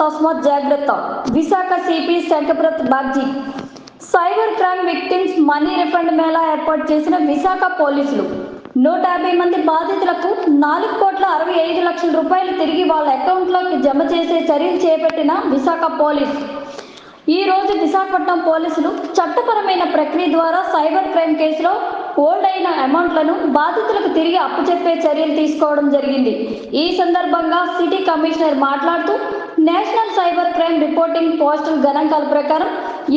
తస్మాత్ జాగ్రత్త. Visakha CP Shankhabrata Bagchi. Cyber crime victims money refund mela ఏర్పాటు చేసిన విశాఖ పోలీసులు 150 మంది బాధితులకు 4,65,00,000 రూపాయలు తిరిగి వాళ్ళ అకౌంట్లోకి జమ చేసే చర్యలు చేపట్టిన విశాఖ పోలీసు ఈ రోజు విశాఖపట్నం పోలీసులు చట్టపరమైన ప్రక్రియ ద్వారా సైబర్ క్రైమ్ కేసులో హోల్డ్ అయిన అమౌంట్లను బాధితులకు తిరిగి అప్పచెప్పే చర్యలు తీసుకోవడం జరిగింది. ఈ సందర్భంగా సిటీ కమిషనర్ మాట్లాడుతూ national cyber crime reporting postal గణాంకాల ప్రకారం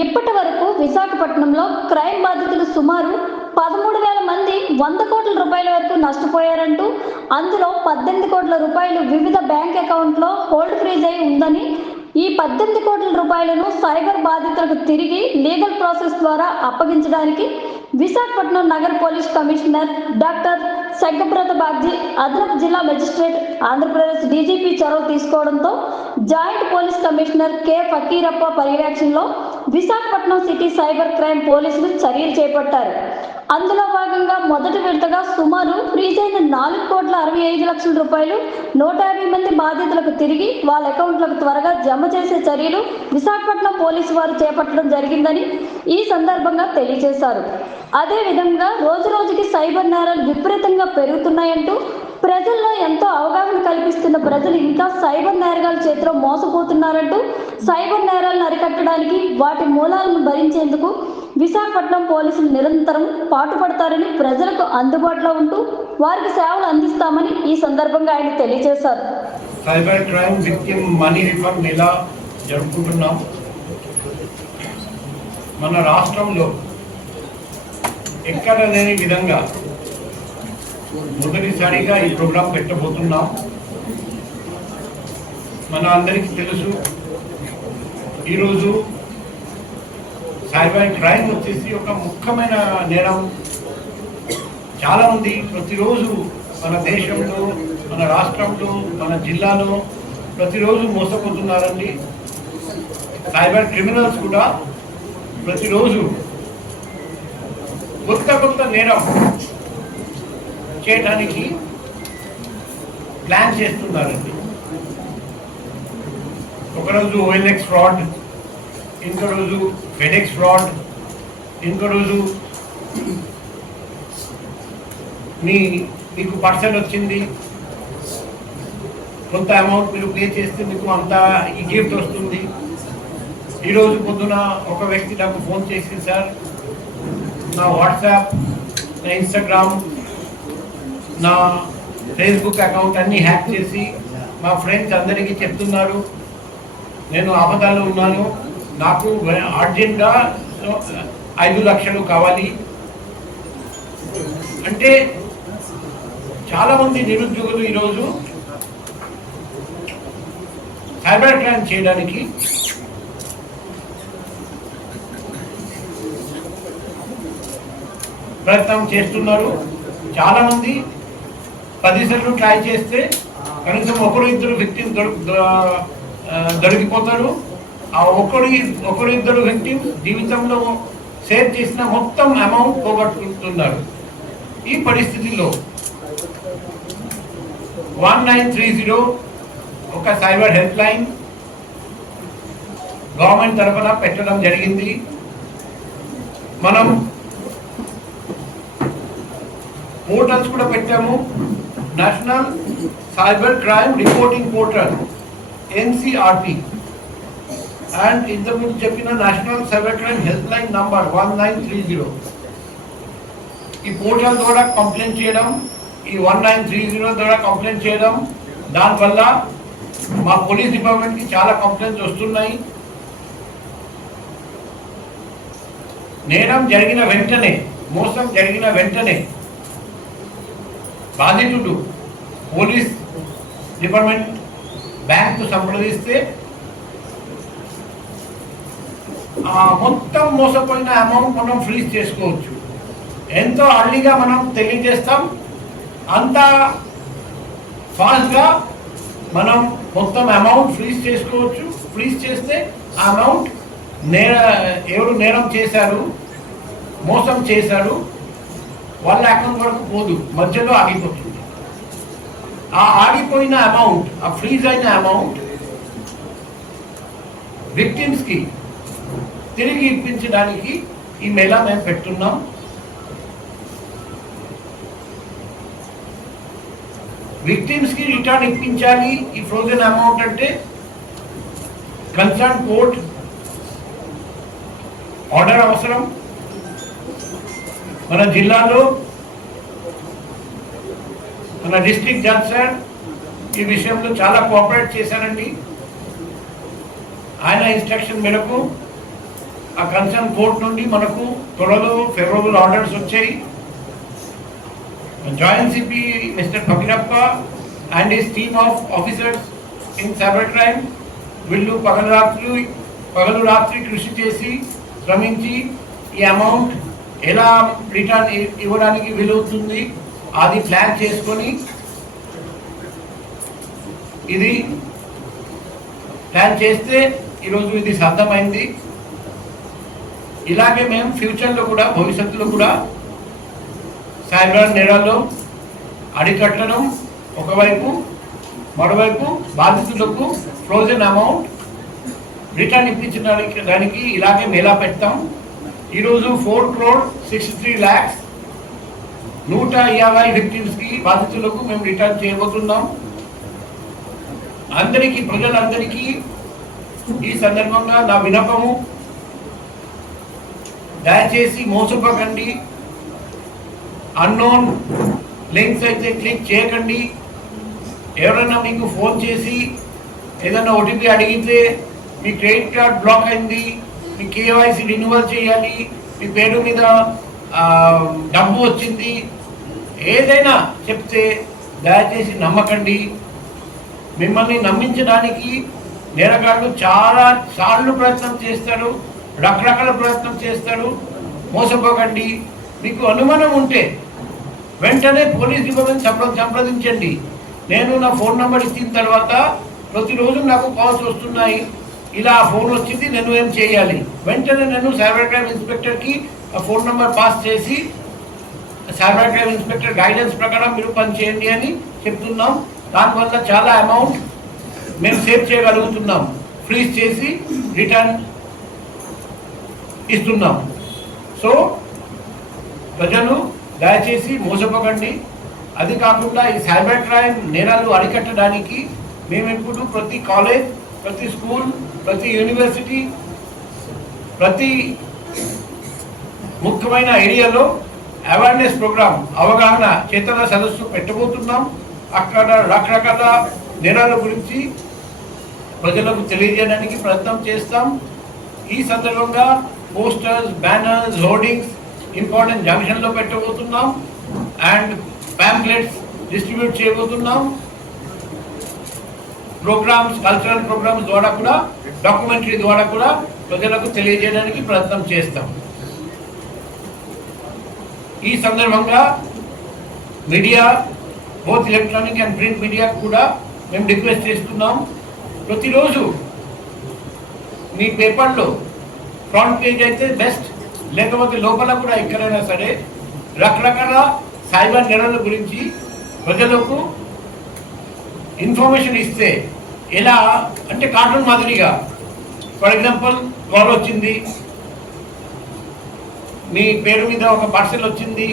ఇప్పటి వరకు విశాఖపట్నంలో క్రైమ్ బాధితులు సుమారు 13,000 మంది 100 కోట్ల రూపాయల వరకు నష్టపోయారంటూ అందులో 18 కోట్ల రూపాయలు వివిధ బ్యాంక్ అకౌంట్లో హోల్డ్ ఫ్రీజ్ అయి ఉందని, ఈ 18 కోట్ల రూపాయలను సైబర్ బాధితులకు తిరిగి లీగల్ ప్రాసెస్ ద్వారా అప్పగించడానికి విశాఖపట్నం నగర పోలీస్ కమిషనర్ డాక్టర్ శంకబ్రత్ బాగ్జీ, అదనపు జిల్లా మెజిస్ట్రేట్ ఆంధ్రప్రదేశ్ డీజీపీ చొరవ తీసుకోవడంతో joint police commissioner K Fakirappa పర్యవేక్షణలో విశాఖపట్నం సిటీ సైబర్ క్రైమ్ పోలీసులు చర్యలు చేపట్టారు. అందులో భాగంగా మొదటి విడతగా సుమారు ఫ్రీజ్ అయిన 4,65,00,000 రూపాయలు 150 మంది బాధితులకు తిరిగి వాళ్ళ అకౌంట్లకు త్వరగా జమ చేసే చర్యలు విశాఖపట్నం పోలీసు వారు చేపట్టడం జరిగిందని ఈ సందర్భంగా తెలియజేశారు. అదేవిధంగా రోజు రోజుకి సైబర్ నేరాలు విపరీతంగా పెరుగుతున్నాయంటూ ప్రజల్లో ఎంతో అవగాహన కల్పిస్తున్న ప్రజలు ఇంకా సైబర్ నేరగాల చేతిలో మోసపోతున్నారంటూ సైబర్ నేరాలను అరికట్టడానికి వాటి మూలాలను భరించేందుకు విశాఖపట్నం పోలీసులు నిరంతరం పాటుపడతారని, ప్రజలకు అందుబాటులో ఉంటూ వారికి సేవలు అందిస్తామని ఈ సందర్భంగా ఆయన తెలియజేశారు. Cyber crime victim money refund ఇలా జరుపుకుంటున్నాం. మన రాష్ట్రంలో ఎక్కడ లేని విధంగా మొదటిసారిగా ఈ ప్రోగ్రాం పెట్టబోతున్నాం. మన అందరికీ తెలుసు, ఈరోజు సైబర్ క్రైమ్ వచ్చేసి ఒక ముఖ్యమైన నేరం. చాలామంది ప్రతిరోజు మన దేశంలో, మన రాష్ట్రంలో, మన జిల్లాలో ప్రతిరోజు మోసపోతున్నారండి. సైబర్ క్రిమినల్స్ కూడా ప్రతిరోజు కొత్త నేరం చేయడానికి ప్లాన్ చేస్తున్నారండి. ఒకరోజు OLX ఫ్రాడ్, ఇంకో రోజు FedEx ఫ్రాడ్, ఇంకో రోజు మీకు పార్సల్ వచ్చింది, కొంత అమౌంట్ మీరు పే చేస్తే మీకు అంత ఈ గిఫ్ట్ వస్తుంది. ఈరోజు పొద్దున ఒక వ్యక్తి నాకు ఫోన్ చేసి, సార్ నా వాట్సాప్, నా ఇన్స్టాగ్రామ్, నా ఫేస్బుక్ అకౌంట్ అన్నీ హ్యాక్ చేసి మా ఫ్రెండ్స్ అందరికీ చెప్తున్నారు నేను ఆపదలో ఉన్నాను, నాకు అర్జెంట్గా 5 లక్షలు కావాలి అంటే. చాలామంది నిరుద్యోగులు ఈరోజు సైబర్ క్రైమ్ చేయడానికి ప్రయత్నం చేస్తున్నారు. చాలామంది 10 సార్లు ట్రై చేస్తే కనీసం 1-2 విక్టిమ్స్ దొరికిపోతారు. ఆ 1-2 విక్టిమ్స్ జీవితంలో సేవ్ చేసిన మొత్తం అమౌంట్ పోగొట్టుకుంటున్నారు. ఈ పరిస్థితిలో 1930 ఒక సైబర్ హెల్ప్ లైన్ గవర్నమెంట్ తరఫున పెట్టడం జరిగింది. మనం పోర్టల్స్ కూడా పెట్టాము. National cyber crime reporting portal NCRP and ఇంతకుముందు చెప్పిన national cyber crime help line number 1930. ఈ పోర్టల్ ద్వారా కంప్లైంట్ చేయడం, ఈ 1930 ద్వారా కంప్లైంట్ చేయడం, దానివల్ల మా పోలీస్ డిపార్ట్మెంట్కి చాలా కంప్లైంట్స్ వస్తున్నాయి. నేరం జరిగిన వెంటనే, మోసం జరిగిన వెంటనే బాధితుడు పోలీస్ డిపార్ట్మెంట్ బ్యాంకు సంప్రదిస్తే మొత్తం మోసపోయిన అమౌంట్ మనం ఫ్రీజ్ చేసుకోవచ్చు. ఎంతో అర్లీగా మనం తెలియజేస్తాం, అంత ఫాస్ట్గా మనం మొత్తం అమౌంట్ ఫ్రీజ్ చేసుకోవచ్చు. ఫ్రీజ్ చేస్తే ఆ అమౌంట్ ఎవరు నేరం చేశారు, మోసం చేశారు, వాళ్ళ అకౌంట్ వరకు పోదు, మధ్యలో ఆగిపోతుంది. ఆ ఆగిపోయిన అమౌంట్, ఆ ఫ్రీజ్ అయిన అమౌంట్ విక్టిమ్స్కి తిరిగి ఇప్పించడానికి ఈ మేళా మేము పెడుతున్నాం. విక్టిమ్స్కి రిటర్న్ ఇప్పించాలి ఈ ఫ్రోజన్ అమౌంట్ అంటే కన్సర్న్ కోర్ట్ ఆర్డర్ అవసరం. మన జిల్లాలో మన డిస్ట్రిక్ట్ జడ్జ్ సార్ ఈ విషయంలో చాలా కోఆపరేట్ చేశారండి. ఆయన ఇన్స్ట్రక్షన్ మేరకు ఆ కన్సర్న్ కోర్ట్ నుండి మనకు త్వరలో ఫేవరబుల్ ఆర్డర్స్ వచ్చాయి. Joint CP mister Fakirappa and his team of officers in cyber crime వీళ్ళు పగలు రాత్రి కృషి చేసి శ్రమించి ఈ అమౌంట్ ఎలా రిటర్న్ ఇవ్వడానికి వీలవుతుంది అది ప్లాన్ చేసుకొని ఇది ప్లాన్ చేస్తే ఈరోజు ఇది సాధ్యమైంది. ఇలాగే మేము ఫ్యూచర్లో కూడా భవిష్యత్తులో కూడా సైబర్ నేరాల్లో అరికట్టడం ఒకవైపు, మరోవైపు బాధితులకు ఫ్రోజన్ అమౌంట్ రిటర్న్ ఇప్పించడానికి దానికి ఇలాగే మేళా పెడతాం. ఈరోజు 4,63,00,000 150 విక్టిమ్స్కి బాధితులకు మేము రిటర్న్ చేయబోతున్నాం. అందరికీ ప్రజలందరికీ ఈ సందర్భంగా నా విన్నపము, దయచేసి మోసపోకండి. అన్నోన్ లింక్స్ అయితే క్లిక్ చేయకండి. ఎవరైనా మీకు ఫోన్ చేసి ఏదైనా ఓటీపీ అడిగితే మీ క్రెడిట్ కార్డ్ బ్లాక్ అయింది, మీ కేవైసీ రెన్యువల్ చేయాలి, మీ పేరు మీద డబ్బు వచ్చింది, ఏదైనా చెప్తే దయచేసి నమ్మకండి. మిమ్మల్ని నమ్మించడానికి నేరగాళ్ళు చాలా సార్లు ప్రయత్నం చేస్తారు, రకరకాల ప్రయత్నం చేస్తారు. మోసపోకండి. మీకు అనుమానం ఉంటే వెంటనే పోలీస్ డిపార్ట్మెంట్ సంప్రదించండి. నేను నా ఫోన్ నెంబర్ ఇచ్చిన తర్వాత ప్రతిరోజు నాకు కాల్స్ వస్తున్నాయి, ఇలా ఫోన్ వచ్చింది, నేను ఏం చేయాలి? వెంటనే నేను సైబర్ క్రైమ్ ఇన్స్పెక్టర్కి ఆ ఫోన్ నెంబర్ పాస్ చేసి సైబర్ క్రైమ్ ఇన్స్పెక్టర్ గైడెన్స్ ప్రకారం మీరు పనిచేయండి అని చెప్తున్నాం. దానివల్ల చాలా అమౌంట్ మేము సేవ్ చేయగలుగుతున్నాం. ఫ్రీజ్ చేసి రిటర్న్ ఇస్తున్నాం. సో ప్రజలు దయచేసి మోసపోకండి. అది కాకుండా ఈ సైబర్ క్రైమ్ నేరాలు అరికట్టడానికి మేము ఇప్పుడు ప్రతి కాలేజ్, ప్రతి స్కూల్, ప్రతి యూనివర్సిటీ, ప్రతి ముఖ్యమైన ఏరియాలో అవేర్నెస్ ప్రోగ్రామ్, అవగాహన చేతన సదస్సు పెట్టబోతున్నాం. అక్కడ రకరకాల నేరాల గురించి ప్రజలకు తెలియజేయడానికి ప్రయత్నం చేస్తాం. ఈ సందర్భంగా పోస్టర్స్, బ్యానర్స్, హోర్డింగ్స్ ఇంపార్టెంట్ జంక్షన్లో పెట్టబోతున్నాం అండ్ ప్యాంప్లెట్స్ డిస్ట్రిబ్యూట్ చేయబోతున్నాం. ప్రోగ్రామ్స్, కల్చరల్ ప్రోగ్రామ్స్ ద్వారా కూడా, డాక్యుమెంటరీ ద్వారా కూడా ప్రజలకు తెలియజేయడానికి ప్రయత్నం చేస్తాం. ఈ సందర్భంగా media, both electronic and print media కూడా మేము రిక్వెస్ట్ చేస్తున్నాం. ప్రతిరోజు మీ పేపర్లో ఫ్రంట్ పేజ్ అయితే బెస్ట్, లేకపోతే లోపల కూడా ఎక్కడైనా సరే రకరకాల సైబర్ నేరాల గురించి ప్రజలకు ఇన్ఫర్మేషన్ ఇస్తే, ఎలా అంటే కార్టూన్ మాదిరిగా, ఫర్ ఎగ్జాంపుల్ కాల్ వచ్చింది, మీ పేరు మీద ఒక పార్సెల్ వచ్చింది,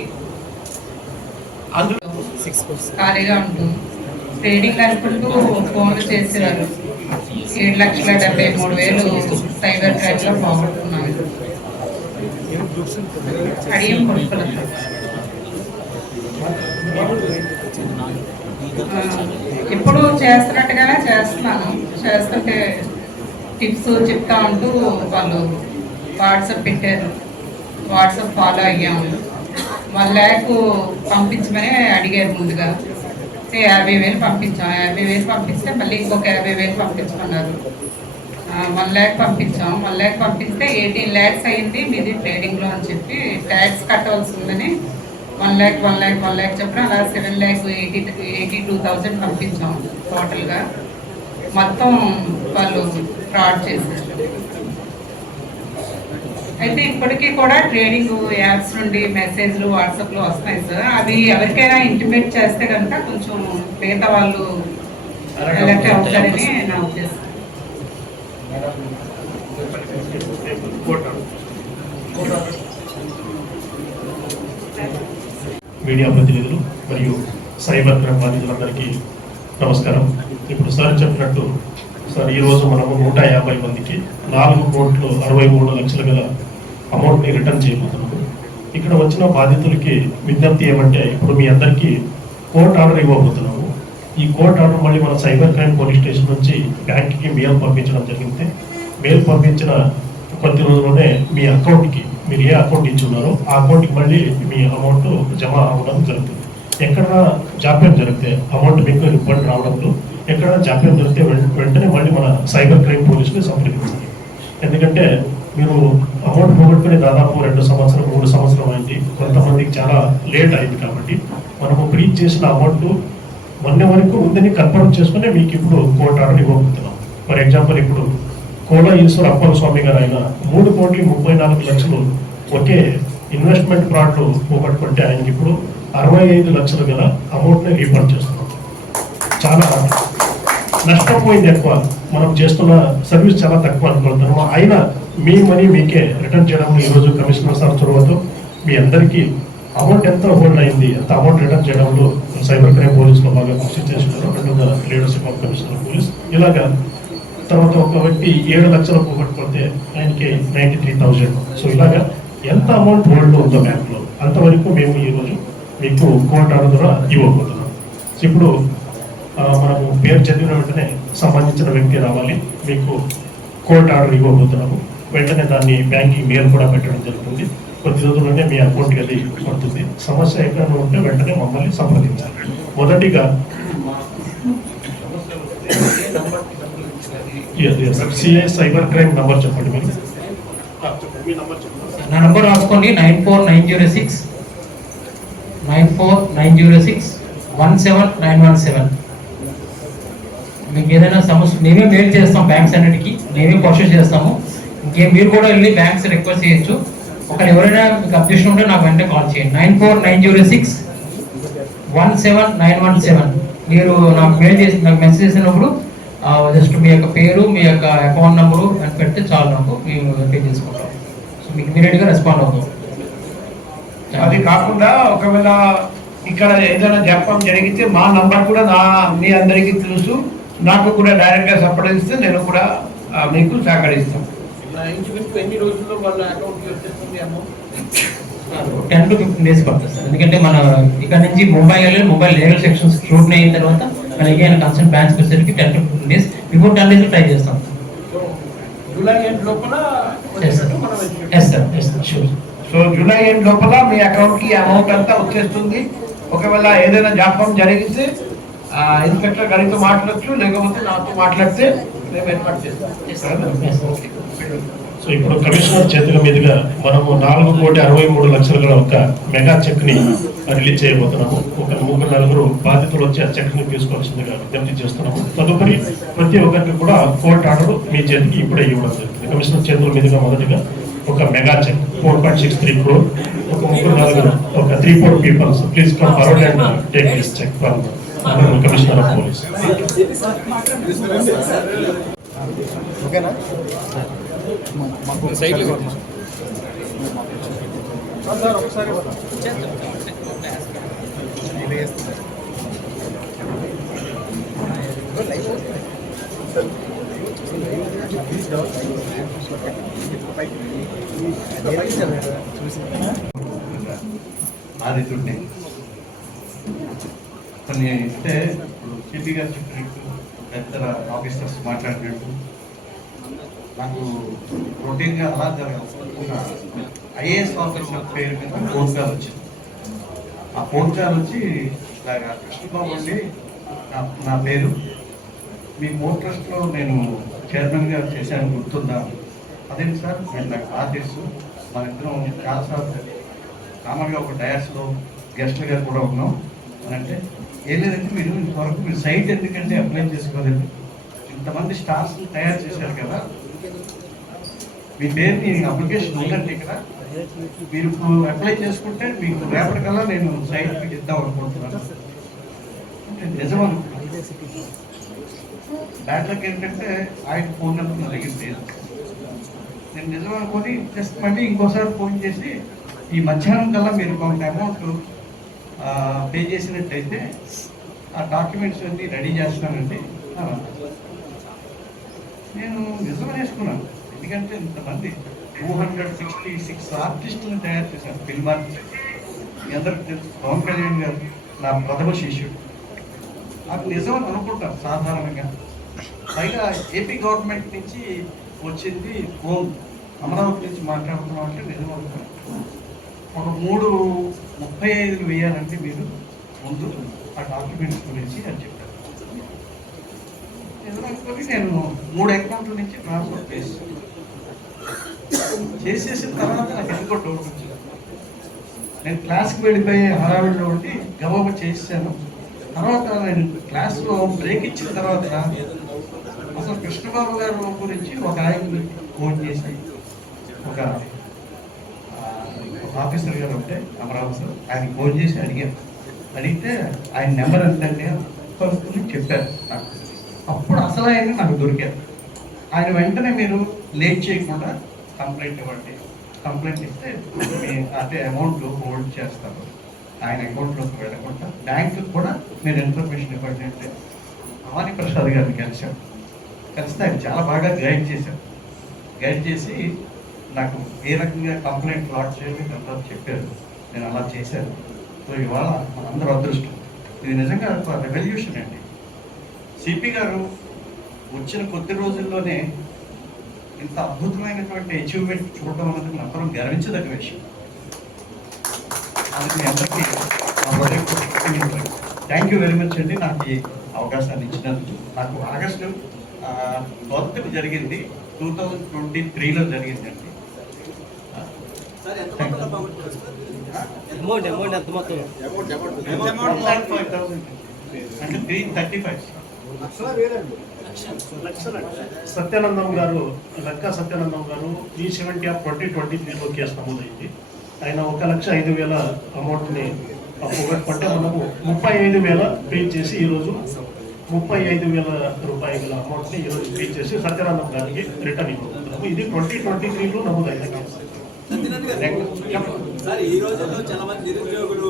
అందులో ఖాళీగా ఉంటుంది. ట్రేడింగ్ అనుకుంటూ ఫోన్లు చేసేవారు. 7,73,000 సైబర్ క్రైమ్లో పోగొట్టుకున్నాను. అడియం కొనుక్కున్నాను. ఎప్పుడు చేస్తున్నట్టుగానే చేస్తున్నాను. చేస్తుంటే టిప్స్ చెప్తా ఉంటూ వాళ్ళు వాట్సాప్ పెట్టారు. వాట్సాప్ ఫాలో అయ్యాము. 1 lakh పంపించమని అడిగారు ముందుగా. 50,000 పంపించాం. 50,000 పంపిస్తే మళ్ళీ ఇంకొక 50,000 పంపించమన్నారు. 1 lakh పంపించాం. 1 lakh పంపిస్తే 18 lakhs అయింది మీది ట్రేడింగ్లో అని చెప్పి ట్యాక్స్ కట్టవలసి ఉందని 1 lakh చెప్పిన అలా 7,82,000 పంపించాం టోటల్గా. మొత్తం వాళ్ళు ఫ్రాడ్ చేశారు. అయితే ఇప్పటికీ కూడా ట్రేడింగ్ యాప్స్ నుండి మెసేజ్లు వాట్సాప్లో వస్తున్నాయి సార్. అవి ఎవరికైనా ఇంటిమేట్ చేస్తే కనుక కొంచెం మిగతా వాళ్ళు అలర్ట్ అవుతారని నా ఉద్దేశం. మీడియా ప్రతినిధులు మరియు సైబర్ క్రైమ్ బాధితులందరికీ నమస్కారం. ఇప్పుడు సార్ చెప్పినట్టు సార్ ఈరోజు మనము 150 మందికి 4,63,00,000 గల అమౌంట్ని రిటర్న్ చేయబోతున్నాము. ఇక్కడ వచ్చిన బాధితులకి విజ్ఞప్తి ఏమంటే, ఇప్పుడు మీ అందరికీ కోర్ట్ ఆర్డర్ ఇవ్వబోతున్నాము. ఈ కోర్ట్ ఆర్డర్ మళ్ళీ మన సైబర్ క్రైమ్ పోలీస్ స్టేషన్ నుంచి బ్యాంక్కి మెయిల్ పంపించడం జరిగింది. మెయిల్ పంపించిన కొద్ది రోజుల్లోనే మీ అకౌంట్కి, మీరు ఏ అకౌంట్ ఇచ్చి ఉన్నారో ఆ అకౌంట్కి మళ్ళీ మీ అమౌంట్ జమ అవ్వడం జరుగుతుంది. ఎక్కడైనా జాప్యం జరిగితే అమౌంట్ మీకు రిఫండ్ రావడంలో ఎక్కడైనా జాప్యం జరిగితే వెంటనే మళ్ళీ మన సైబర్ క్రైమ్ పోలీసుని సంప్రదించాలి. ఎందుకంటే మీరు అమౌంట్ పోగొట్టుకుని దాదాపు 2 సంవత్సరం 3 సంవత్సరం అయింది, కొంతమందికి చాలా లేట్ అయింది. కాబట్టి మనము బ్రీచ్ చేసిన అమౌంట్ మొన్న వరకు ఉందని కన్ఫర్మ్ చేసుకుని మీకు ఇప్పుడు కోర్ట్ ఆర్డర్ ఇవ్వబోతున్నాం. ఫర్ ఎగ్జాంపుల్, ఇప్పుడు కోలా ఈశ్వర్ అప్పల స్వామి గారు ఆయన 3,34,00,000 ఒకే ఇన్వెస్ట్మెంట్ ఫ్రాడ్లో పోగొట్టుకుంటే ఆయనకి ఇప్పుడు 65 లక్షలు గల అమౌంట్ని రీఫండ్ చేస్తున్నాం. చాలా నష్టపోయింది ఎక్కువ, మనం చేస్తున్న సర్వీస్ చాలా తక్కువ అనుకుంటున్నాము. అయినా మీ మనీ మీకే రిటర్న్ చేయడంలో ఈరోజు కమిషనర్ సార్ చొరవతో మీ అందరికీ అమౌంట్ ఎంత హోల్డ్ అయింది, ఎంత అమౌంట్ రిటర్న్ చేయడంలో సైబర్ క్రైమ్ పోలీసులో బాగా కృషి చేస్తున్నారు. 2 లీడర్షిప్ ఆఫ్ కమిషనర్ పోలీస్. ఇలాగా తర్వాత ఒక వ్యక్తి 7 లక్షలు పోగొట్టుకుంటే ఆయనకి 93,000. సో ఇలాగా ఎంత అమౌంట్ హోల్డ్ ఉందో బ్యాంక్లో అంతవరకు మేము ఈరోజు మీకు కోర్ట్ ఆర్డర్ ద్వారా ఇవ్వబోతున్నాం. ఇప్పుడు మనము పేరు చదివిన వెంటనే సంబంధించిన వ్యక్తి రావాలి, మీకు కోర్ట్ ఆర్డర్ ఇవ్వబోతున్నాము. వెంటనే దాన్ని బ్యాంకింగ్ మెయిల్ కూడా పెట్టడం జరుగుతుంది. కొద్ది రోజుల్లోనే మీ అకౌంట్కి అది పడుతుంది. సమస్య ఎక్కడ ఉంటే వెంటనే మమ్మల్ని సంప్రదించాలి. మొదటిగా సిఐ సైబర్ క్రైమ్ నంబర్ చెప్పండి. మీరు నా నంబర్ రాసుకోండి. 94906 17917. మీకు ఏదైనా సమస్య మేమే మెయిల్ చేస్తాం బ్యాంక్స్ అన్నిటికీ, మేమే ప్రాసెస్ చేస్తాము. ఇంకేం మీరు కూడా వెళ్ళి బ్యాంక్స్ రిక్వెస్ట్ చేయొచ్చు. ఒకవేళ ఎవరైనా మీకు అబ్జెక్షన్ ఉంటే నాకు వెంటనే కాల్ చేయండి. 94906 17917. మీరు నాకు మెయిల్ చేసి నాకు మెసేజ్ చేసినప్పుడు జస్ట్ మీ యొక్క పేరు, మీ యొక్క అకౌంట్ నెంబరు అని పెడితే చాలు, నాకు మేము పే చేసుకుంటాం. సో మీకు ఇమీడియట్గా రెస్పాండ్ అవుతాం. అది కాకుండా ఒకవేళ ఇక్కడ ఏదైనా జాప్యం జరిగితే మా నంబర్ కూడా మీ అందరికీ తెలుసు, నాకు కూడా డైరెక్ట్గా సంప్రదిస్తే నేను కూడా మీకు సహకరిస్తాను. ఎన్ని రోజుల్లో వాళ్ళ అకౌంట్కి వచ్చేస్తుంది అమౌంట్? 10 to 15 days పడుతుంది సార్. ఎందుకంటే మన ఇక్కడ నుంచి మొబైల్ లీగల్ సెక్షన్స్ స్క్రూటినీ అయిన తర్వాత మనకి కన్సర్న్ బ్యాంక్స్ వచ్చేసరికి 10 to 15 days, before 10 days try చేస్తాం. జూలై ఎండ్ లోపల సో జూలై ఎండ్ లోపల మీ అకౌంట్కి అమౌంట్ అంతా వచ్చేస్తుంది. ఒకవేళ ఏదైనా జాప్యం జరిగితే ఇన్స్పెక్టర్ గారితో మాట్లాడచ్చు, లేకపోతే నాతో మాట్లాడితే మేము ఏర్పాటు చేస్తాం. సో ఇప్పుడు కమిషనర్ చేతుల మీదుగా మనము 4,63,00,000 గల ఒక మెగా చెక్ ని రిలీజ్ చేయబోతున్నాము. ఒక 3-4 బాధితులు వచ్చి ఆ చెక్ ని తీసుకోవాల్సిందిగా విజ్ఞప్తి చేస్తున్నాము. తదుపరి ప్రతి ఒక్కరికి కూడా కోర్ట్ ఆర్డర్ మీ చేతికి ఇప్పుడే ఇవ్వడం జరుగుతుంది. కమిషనర్ చేతుల మీదుగా మొదటిగా ఒక మెగా చెక్ 4.63 crore, ఒక 3-4 ఒక 3-4 peoples please come forward and take this cheque from commissioner of police. ఓకేనా? సైడ్ ఒకసారి బాధితుడిని కొన్ని అంటే ఇప్పుడు సిపి గారు చెప్పినట్టు పెద్ద ఆఫీసర్స్ మాట్లాడినట్టు నాకు రొటీన్గా అలా జరగాలి. ఒక ఐఏఎస్ ఆఫీసర్ పేరు మీద ఫోన్ కాల్ వచ్చింది. ఆ ఫోన్ కాల్ వచ్చి ఇలాగా కృష్ణబాబు అండి నా పేరు, మీ మోర్ ట్రస్ట్లో నేను చైర్మన్గా చేశాను గుర్తుందా? అదేంటి సార్, నేను నాకు బాగా తెలుసు, మన ఇద్దరం చాలాసార్లు కామన్గా ఒక డయాస్లో గెస్ట్లుగా కూడా ఉన్నాం అని అంటే, ఏం లేదంటే మీరు ఇంతవరకు మీరు సైట్ ఎందుకంటే అప్లై చేసుకోలేదు, ఇంతమంది స్టాఫ్స్ని తయారు చేశారు కదా, మీ పేరుని అప్లికేషన్ ఉందండి ఇక్కడ, మీరు ఇప్పుడు అప్లై చేసుకుంటే మీకు రేపటికల్లా నేను సైట్ మీకు ఇద్దాం అనుకుంటున్నాను. నిజం అనుకున్నాను. బ్యాడ్ లక్ ఏంటంటే ఆయన ఫోన్ నెంబర్ నా దగ్గర లేదు. నేను నిజం అనుకొని జస్ట్ మళ్ళీ ఇంకోసారి ఫోన్ చేసి ఈ మధ్యాహ్నం కల్లా మీరు కొంత అమౌంట్ పే చేసినట్టయితే ఆ డాక్యుమెంట్స్ అన్ని రెడీ చేస్తానండి అన్నారు. నేను నిజం వేసుకున్నాను, ఎందుకంటే ఇంతమంది 266 ఆర్టిస్టులను తయారు చేశాను ఫిల్మ్ ఆర్టిస్ట్. మీ అందరికి తెలుసు పవన్ కళ్యాణ్ గారు నా ప్రథమ శిష్యుడు. నాకు నిజం అని అనుకుంటాను సాధారణంగా. పైగా ఏపీ గవర్నమెంట్ నుంచి వచ్చింది ఫోన్, అమరావతి నుంచి మాట్లాడుతున్నాం అంటే నిజం అనుకున్నాను. ఒక 35 వేయాలంటే మీరు ముందు ఆ డాక్యుమెంట్స్ గురించి అని చెప్పారు. నిజం అనుకొని నేను 3 అకౌంట్ల నుంచి ట్రాన్స్ఫర్ చేసేసిన తర్వాత నాకు ఎందుకో డౌట్ వచ్చింది. నేను క్లాస్కి వెళ్ళిపోయి హడావిడిలో ఉండి గబాబా చేసాను. తర్వాత నేను క్లాస్లో బ్రేక్ ఇచ్చిన తర్వాత అసలు కృష్ణబాబు గారు గురించి ఒక ఆయన ఫోన్ చేసి ఒక ఆఫీసర్ గారు ఉంటే అమరావతి సార్, ఆయన ఫోన్ చేసి అడిగితే ఆయన నెంబర్ ఎంతంటే కనుక్కుని చెప్పారు నాకు. అప్పుడు అసలు ఆయన నాకు దొరికారు. ఆయన వెంటనే మీరు లేట్ చేయకుండా కంప్లైంట్ ఇవ్వండి, కంప్లైంట్ ఇస్తే అదే అమౌంట్ హోల్డ్ చేస్తారు, ఆయన అకౌంట్లోకి వెళ్ళకుండా బ్యాంకుకి కూడా మీరు ఇన్ఫర్మేషన్ ఇవ్వండి అంటే భవానీ ప్రసాద్ గారిని కలిస్తే ఆయన చాలా బాగా గైడ్ చేశారు. గైడ్ చేసి నాకు ఏ రకంగా కంప్లైంట్ లాట్ చేయాలి తర్వాత చెప్పారు. నేను అలా చేశాను. సో ఇవాళ మనందరూ అదృష్టం. ఇది నిజంగా ఒక రెవల్యూషన్ అండి. సిపి గారు వచ్చిన కొద్ది రోజుల్లోనే ఇంత అద్భుతమైనటువంటి అచీవ్మెంట్ చూడడం అనేది అందరం గర్వించదగ్గ విషయం. అది మీ అందరికీ థ్యాంక్ యూ వెరీ మచ్ అండి నాకు ఈ అవకాశాన్ని ఇచ్చినందుకు. నాకు ఆగస్టు 12 జరిగింది, 2023లో జరిగిందండి. అంటే 335. సత్యానందం గారు, లక్కా సత్యానందం గారు 370 ఆఫ్ 2023లో కేసు నమోదైంది. ఆయన 1,05,000 అమౌంట్ని పోగొట్టుకుంటే మనము 35,000 పే చేసి ఈరోజు 35,000 రూపాయల అమౌంట్ని ఈరోజు పే చేసి సత్యానందం గారికి రిటర్న్ ఇవ్వబోతున్నాము. ఇది 2023లో నమోదైన కేసు. సార్, ఈ రోజుల్లో చాలా మంది నిరుద్యోగులు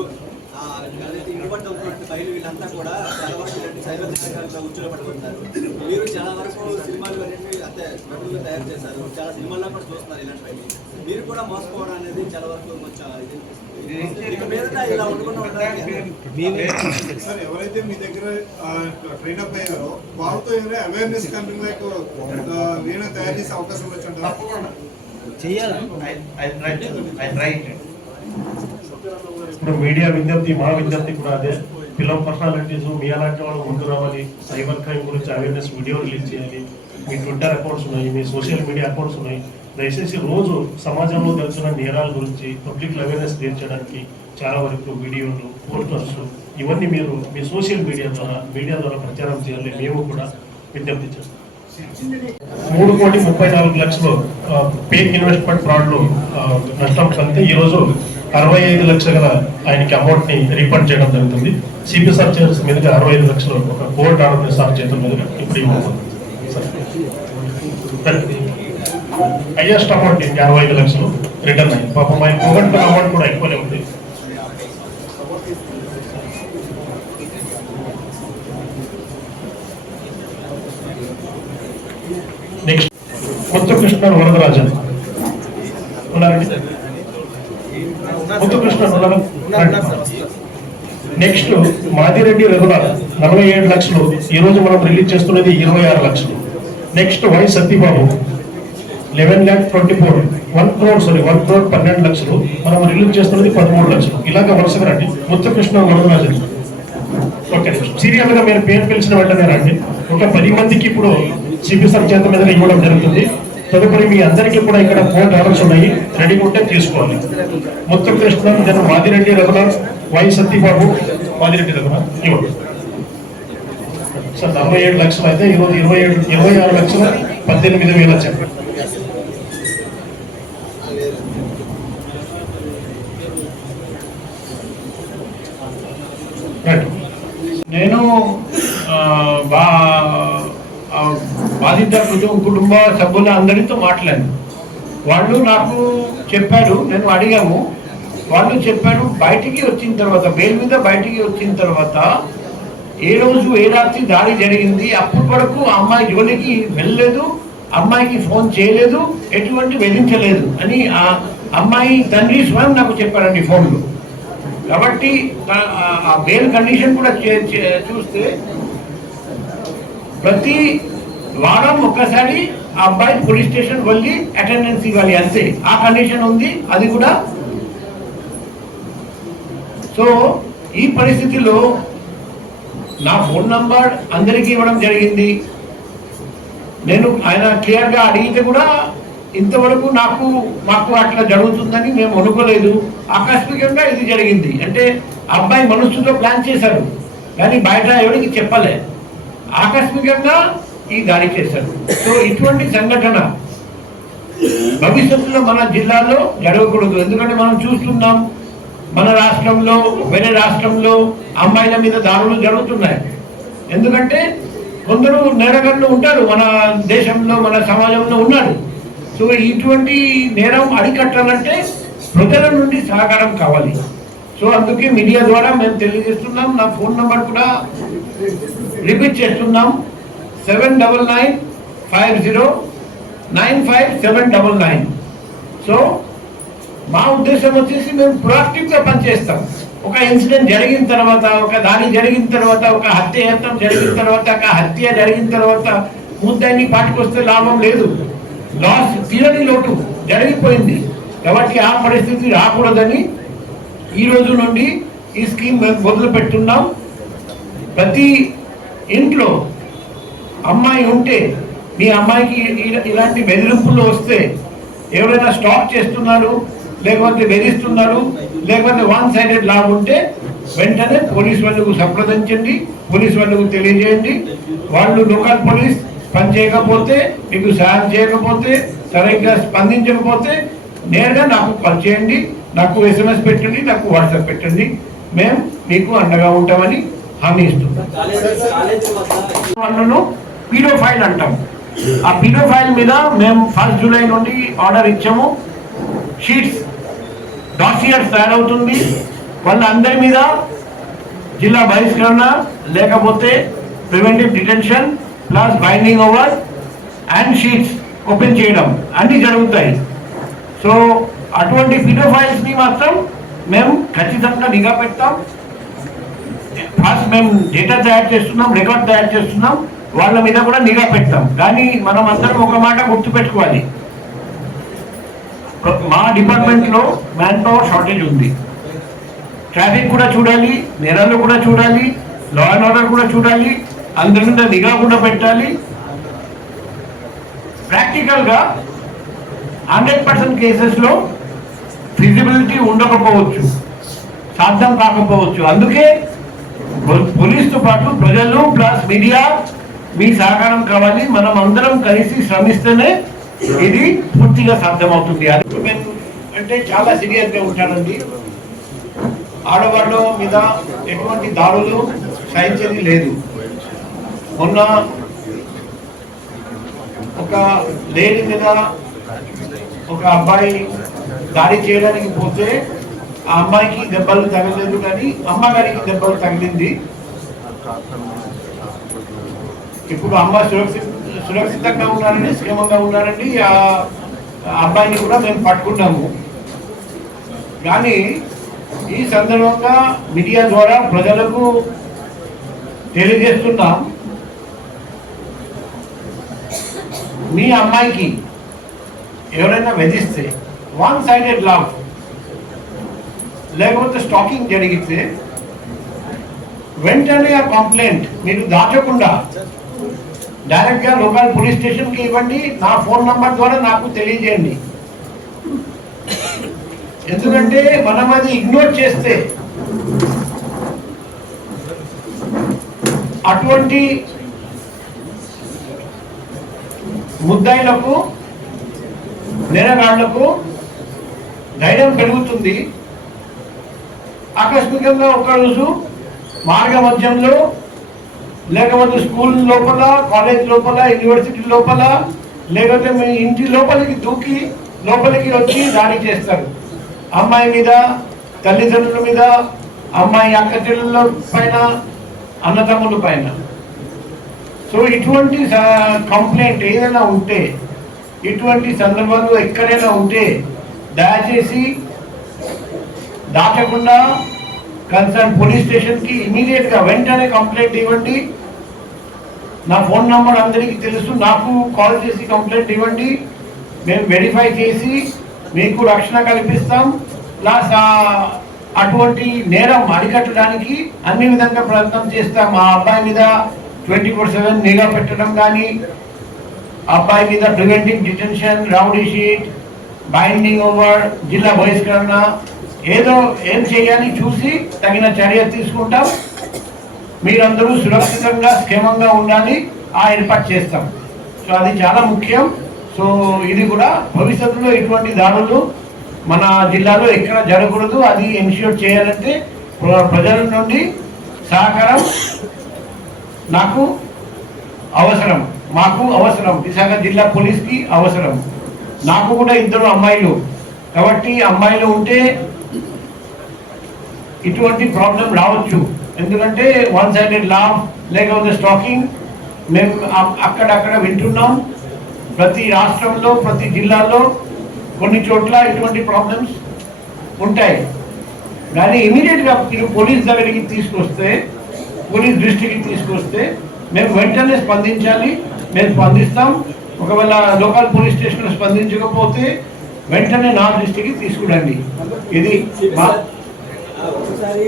బయలు వీళ్ళంతా కూడా చాలా వరకు సైబర్ నేరగాళ్ళతో ఉచ్చులో పడుతున్నారు. మీరు చాలా వరకు సినిమాలు అనేవి అంతే మెటీరియల్ తయారు చేశారు, చాలా సినిమాల్లో కూడా చూస్తున్నారు. ఇలాంటివి మీరు కూడా మోసపోవడం అనేది చాలా వరకు ఇలా సార్, ఎవరైతే మీ దగ్గర ట్రైన్ అప్ అయ్యారో వాళ్ళతో ఏమైనా అవేర్నెస్ కంపెనీలకు వీణ తయారు చేసే అవకాశం వచ్చి ఇప్పుడు మీడియా విజ్ఞప్తి, మా విజ్ఞప్తి కూడా అదే. ఫిలం పర్సనాలిటీస్ మీ అలాంటి వాళ్ళు ముందు రావాలి, సైబర్ క్రైమ్ గురించి అవేర్నెస్ వీడియో రిలీజ్ చేయాలి. మీ ట్విట్టర్ అకౌంట్స్ ఉన్నాయి, మీ సోషల్ మీడియా అకౌంట్స్ ఉన్నాయి. దయచేసి రోజు సమాజంలో జరుగుతున్న నేరాల గురించి పబ్లిక్ అవేర్నెస్ క్రియేట్ చేయడానికి చాలా వరకు వీడియోలు, పోస్టర్స్ ఇవన్నీ మీరు మీ సోషల్ మీడియా ద్వారా ప్రచారం చేయాలి. మేము కూడా విజ్ఞప్తి చేస్తాం. 3,34,00,000 పేక్ ఇన్వెస్ట్మెంట్ ఫ్రాడ్లో నష్టం కలిగితే ఈరోజు 65 లక్షల ఆయనకి అమౌంట్ని రీఫండ్ చేయడం జరుగుతుంది. సిపి సర్చేస్ మీదుగా 65 లక్షలు ఒక కోర్టు ఆర్డర్ సార్ చేతుల మీదుగా ఇప్పుడు ఇవ్వబోతుంది. హైయెస్ట్ అమౌంట్ 65 లక్షలు రిటర్న్ అయింది. పాపం ఆయన పోగొట్టుకున్న అమౌంట్ కూడా ఎక్కువనే ఉంది. నెక్స్ట్ ముత్తుకృష్ణ వరదరాజన్ ఉన్నారండి. ముత్తుకృష్ణ నెక్స్ట్ మాదిరెడ్డి రఘునాథ్ 47 లక్షలు. ఈరోజు మనం రిలీజ్ చేస్తున్నది 26 లక్షలు. నెక్స్ట్ వై సత్యబాబు 11,24,000 1 crore 12 లక్షలు. మనం రిలీజ్ చేస్తున్నది 13 లక్షలు. ఇలాగ వరుసగా రండి. ముత్తుకృష్ణ వరదరాజన్ ఓకే. సీరియల్ గా మీరు పేరు పిలిచిన వెంటనే రండి. ఒక 10 మందికి ఇప్పుడు సిపి సార్ చేత మీద ఇవ్వడం జరుగుతుంది. తదుపరి మీ అందరికీ కూడా ఇక్కడ కోర్టు ఆర్డర్స్ ఉన్నాయి, రెడీగా ఉంటే తీసుకోవాలి. ముత్తుకృష్ణ, జన మాదిరెడ్డి రఘునాథ్, వై సత్యబాబు, మాదిరెడ్డి రఘునాథ్ ఇవ్వండి సార్. 47 లక్షలు అయితే ఈరోజు 26 లక్షల 18,000 చెప్పండి. నేను బాధిత కుటుంబ సభ్యుల అందరితో మాట్లాడాను. వాళ్ళు నాకు చెప్పారు, నేను అడిగాము, వాళ్ళు చెప్పారు బయటికి వచ్చిన తర్వాత, బెయిల్ మీద బయటికి వచ్చిన తర్వాత ఏ రోజు ఏ రాత్రి దాడి జరిగింది, అప్పటి వరకు అమ్మాయి జోలికి వెళ్ళలేదు, అమ్మాయికి ఫోన్ చేయలేదు, ఎటువంటి వేధించలేదు అని ఆ అమ్మాయి తండ్రి స్వయం నాకు చెప్పారండి ఫోన్లో. కాబట్టి ఆ బెయిల్ కండిషన్ కూడా చూస్తే ప్రతి వారం ఒక్కసారి ఆ అబ్బాయి పోలీస్ స్టేషన్ వెళ్ళి అటెండెన్స్ ఇవ్వాలి అంతే, ఆ కండిషన్ ఉంది. అది కూడా సో ఈ పరిస్థితిలో నా ఫోన్ నంబర్ అందరికీ ఇవ్వడం జరిగింది. నేను ఆయన క్లియర్గా అడిగితే కూడా ఇంతవరకు మాకు అట్లా జరుగుతుందని మేము అనుకోలేదు. ఆకస్మికంగా ఇది జరిగింది. అంటే అబ్బాయి మనసుతో ప్లాన్ చేశారు కానీ బయట ఎవరికి చెప్పలే, ఆకస్మికంగా ఈ దాడి చేశారు. సో ఇటువంటి సంఘటన భవిష్యత్తులో మన జిల్లాలో జరగకూడదు. ఎందుకంటే మనం చూస్తున్నాం మన రాష్ట్రంలో, వేరే రాష్ట్రంలో అమ్మాయిల మీద దాడులు జరుగుతున్నాయి. ఎందుకంటే కొందరు నేరగాళ్ళు ఉంటారు మన దేశంలో, మన సమాజంలో ఉన్నారు. సో ఇటువంటి నేరం అరికట్టాలంటే ప్రజల నుండి సహకారం కావాలి. సో అందుకే మీడియా ద్వారా మేము తెలియజేస్తున్నాం. నా ఫోన్ నంబర్ కూడా రిపీట్ చేస్తున్నాం, 7950950799. సో మా ఉద్దేశం వచ్చేసి మేము ప్రొయాక్టివ్గా పనిచేస్తాం. ఒక ఇన్సిడెంట్ జరిగిన తర్వాత, ఒక దాడి జరిగిన తర్వాత, ఒక హత్యాయత్నం జరిగిన తర్వాత, ఒక హత్య జరిగిన తర్వాత ముద్దాయిని పాటుకొస్తే లాభం లేదు. లాస్ తీరని లోటు జరిగిపోయింది. కాబట్టి ఆ పరిస్థితి రాకూడదని ఈ రోజు నుండి ఈ స్కీమ్ మేము మొదలు పెట్టున్నాం. ప్రతి ఇంట్లో అమ్మాయి ఉంటే, మీ అమ్మాయికి ఇలాంటి బెదిరింపులు వస్తే, ఎవరైనా స్టాప్ చేస్తున్నారు, లేకపోతే బెదిరిస్తున్నారు, లేకపోతే వన్ సైడెడ్ లా ఉంటే వెంటనే పోలీస్ వాళ్ళకు సంప్రదించండి, పోలీస్ వాళ్ళకు తెలియజేయండి. వాళ్ళు లోకల్ పోలీస్ పని చేయకపోతే, మీకు సహాయం చేయకపోతే, సరిగ్గా స్పందించకపోతే నేరుగా నాకు కాల్ చేయండి, నాకు SMS పెట్టండి, నాకు వాట్సాప్ పెట్టండి. మేము మీకు అండగా ఉంటామని హామీ ఇస్తున్నాం. వాళ్ళను పీడోఫైల్ అంటాం. ఆ పీడోఫైల్ మీద మేము 1 జూలై నుండి ఆర్డర్ ఇచ్చాము. షీట్స్ డాసియర్స్ తయారవుతుంది. వాళ్ళందరి మీద జిల్లా బహిష్కరణ, లేకపోతే preventive detention plus binding over and sheets open చేయడం అన్నీ జరుగుతాయి. సో అటువంటి పీడోఫైల్స్ని మాత్రం మేము ఖచ్చితంగా నిఘా పెడతాం. ఫస్ట్ మేము డేటా తయారు చేస్తున్నాం, రికార్డ్ తయారు చేస్తున్నాం, వాళ్ళ మీద కూడా నిఘా పెడతాం. కానీ మనం అందరం ఒక మాట గుర్తుపెట్టుకోవాలి, మా డిపార్ట్మెంట్లో మ్యాన్ పవర్ షార్టేజ్ ఉంది. ట్రాఫిక్ కూడా చూడాలి, నేరాలు కూడా చూడాలి, లా అండ్ ఆర్డర్ కూడా చూడాలి, అందరి మీద నిఘా కూడా పెట్టాలి. ప్రాక్టికల్గా 100% కేసెస్లో ఫిజిబిలిటీ ఉండకపోవచ్చు, సాధ్యం కాకపోవచ్చు. అందుకే పోలీసుతో పాటు ప్రజలు ప్లస్ మీడియా మీ సహకారం కావాలి. మనం అందరం కలిసి శ్రమిస్తేనే ఇది పూర్తిగా సాధ్యమవుతుంది. అంటే చాలా సీరియస్గా ఉంటానండి. ఆడవాళ్ళ మీద ఎటువంటి దాడులు సహించేది లేదు. మొన్న ఒక లేడీ మీద ఒక అబ్బాయి దాడి చేయడానికి పోతే ఆ అమ్మాయికి దెబ్బలు తగలేదు, కానీ అమ్మగారికి దెబ్బలు తగిలింది. ఇప్పుడు అమ్మ సురక్షితంగా ఉన్నారండి, క్షేమంగా ఉన్నారండి. ఆ అబ్బాయిని కూడా మేము పట్టుకున్నాము. కానీ ఈ సందర్భంగా మీడియా ద్వారా ప్రజలకు తెలియజేస్తున్నాం, మీ అమ్మాయికి ఎవరైనా వేధిస్తే, వన్ సైడెడ్ లవ్ లేకపోతే స్టాకింగ్ జరిగితే వెంటనే ఆ కంప్లైంట్ మీరు దాచకుండా డైరెక్ట్గా లోకల్ పోలీస్ స్టేషన్కి ఇవ్వండి. నా ఫోన్ నంబర్ ద్వారా నాకు తెలియజేయండి. ఎందుకంటే మనం అది ఇగ్నోర్ చేస్తే అటువంటి ముద్దాయిలకు, నేరగాళ్లకు ధైర్యం పెరుగుతుంది. ఆకస్మికంగా ఒకరోజు మార్గ మధ్యంలో, లేకపోతే స్కూల్ లోపల, కాలేజ్ లోపల, యూనివర్సిటీ లోపల, లేకపోతే మీ ఇంటి లోపలికి దూకి లోపలికి వచ్చి దాడి చేస్తారు. అమ్మాయి మీద, తల్లిదండ్రుల మీద, అమ్మాయి అక్క చెల్లెళ్ళ పైన, అన్నదమ్ముల పైన. సో ఇటువంటి కంప్లైంట్ ఏదైనా ఉంటే, ఇటువంటి సందర్భాలు ఎక్కడైనా ఉంటే దయచేసి దాటకుండా కన్సర్న్ పోలీస్ స్టేషన్కి ఇమీడియట్గా వెంటనే కంప్లైంట్ ఇవ్వండి. నా ఫోన్ నంబర్ అందరికీ తెలుసు, నాకు కాల్ చేసి కంప్లైంట్ ఇవ్వండి. మేము వెరిఫై చేసి మీకు రక్షణ కల్పిస్తాం. ప్లస్ అటువంటి నేరం అరికట్టడానికి అన్ని విధంగా ప్రయత్నం చేస్తాం. మా అబ్బాయి మీద 24/7 నిఘా పెట్టడం కానీ, అబ్బాయి మీద preventing detention, rowdy sheet, binding over, జిల్లా బహిష్కరణ, ఏదో ఏం చేయాలి చూసి తగిన చర్య తీసుకుంటాం. మీరందరూ సురక్షితంగా క్షేమంగా ఉండాలి, ఆ ఏర్పాటు చేస్తాం. సో అది చాలా ముఖ్యం. సో ఇది కూడా భవిష్యత్తులో ఇటువంటి దాడులు మన జిల్లాలో ఎక్కడ జరగకూడదు. అది ఎన్ష్యూర్ చేయాలంటే ప్రజల నుండి సహకారం నాకు అవసరం, మాకు అవసరం, విశాఖ జిల్లా పోలీస్కి అవసరం. నాకు కూడా 2 అమ్మాయిలు, కాబట్టి అమ్మాయిలు ఉంటే ఇటువంటి ప్రాబ్లం రావచ్చు. ఎందుకంటే వన్ సైడెడ్ లావ్ లేకపోతే స్టాకింగ్ మేము అక్కడక్కడ వింటున్నాం. ప్రతి రాష్ట్రంలో, ప్రతి జిల్లాలో కొన్ని చోట్ల ఇటువంటి ప్రాబ్లమ్స్ ఉంటాయి. కానీ ఇమీడియట్గా మీరు పోలీస్ దగ్గరికి తీసుకొస్తే, పోలీస్ దృష్టికి తీసుకొస్తే మేము వెంటనే స్పందించాలి. మేము స్పందిస్తాం. ఒకవేళ లోకల్ పోలీస్ స్టేషన్ స్పందించకపోతే వెంటనే నా దృష్టికి తీసుకురండి. ఇది ఒకసారి